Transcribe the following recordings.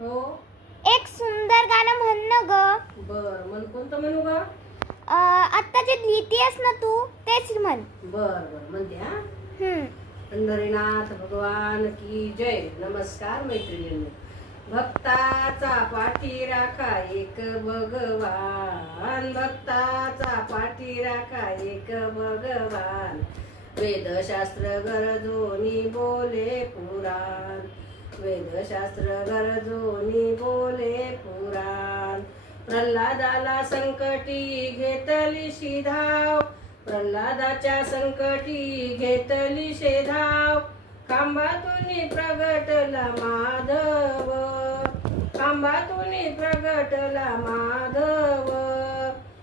हो. एक सुंदर गाणं म्हण ना ग. बर, मन कोणतं म्हणू ग? आता जे लिहितेस ना तू तेच म्हण. बर बर, म्हणते हा. हम्म. पंढरीनाथ भगवान की जय. नमस्कार मैत्रिणींनो. भक्ताचा पाठी राखा एक भगवान, भक्ताचा पाठी राखा एक भगवान. वेदशास्त्र गरजोनी बोले पुराण, वेदशास्त्र गरजोनी बोले पुराण. प्रल्हादाला संकटी घेतली शिधाव, प्रल्हादाच्या संकटी घेतली शेधाव. खांबातून प्रगटला माधव, खांबातून प्रगटला माधव.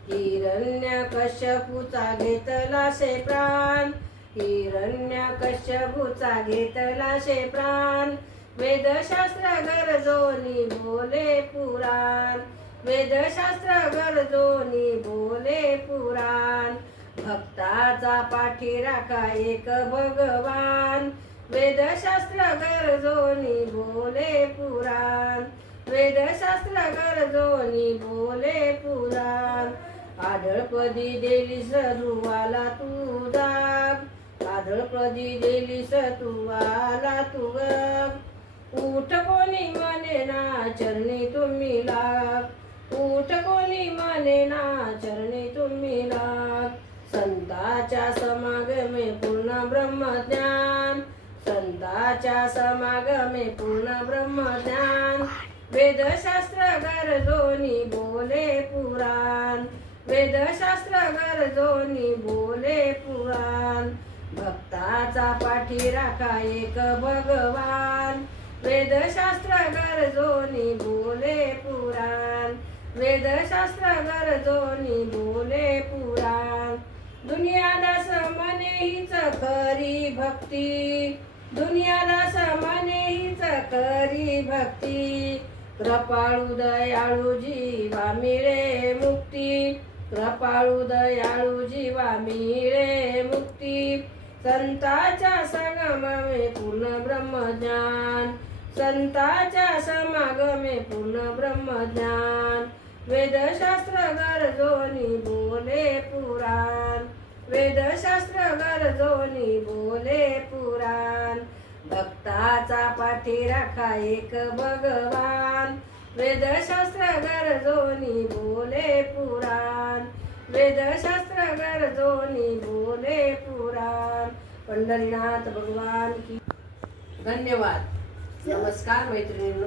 हिरण्यकश्यपूचा घेतला शे प्राण, हिरण्यकश्यपूचा घेतला शे प्राण. वेदशास्त्र गरजोनी बोले पुराण, वेदशास्त्र गरजोनी बोले पुराण. भक्ताचा पाठी राखा एक भगवान, वेदशास्त्र गरजोनी बोले पुराण, वेदशास्त्र गरजोनी बोले पुराण. आढळपदी देलीस तुवाला तू जाग, आढळपदी देलीस तुवाला तू गाग. उठ कोणी म्हणे ना चरणी तुम्ही लाग, उठ कोणी म्हणे ना चरणी तुम्ही लाग. संताच्या समागमे पूर्ण ब्रह्मज्ञान, संताच्या समागमे पूर्ण ब्रह्मज्ञान. वेदशास्त्र गरजोनी बोले पुराण, वेदशास्त्र गरजोनी बोले पुराण. भक्ताचा पाठी राखा एक भगवान, वेदशास्त्र गरजोनी बोले पुराण, वेदशास्त्र गरजोनी बोले पुराण. दुनियादास म्हणे हीच खरी भक्ती, दुनियादास म्हणे हीच खरी भक्ती. कृपाळू दयाळू जीवा मिळे मुक्ती, कृपाळू दयाळू जीवा मिळे मुक्ती. संताच्या संगमे पूर्ण ब्रह्मज्ञान, संताच्या समागमे पूर्ण ब्रह्मज्ञान. वेदशास्त्र गरजोनी बोले पुराण, वेदशास्त्र गरजोनी बोले पुराण. भक्ताचा पाठी राखा एक भगवान, वेदशास्त्र गरजोनी बोले पुराण, वेदशास्त्र गरजोनी बोले पुराण. पंढरीनाथ भगवान की. धन्यवाद. नमस्कार मैत्रिणींनो.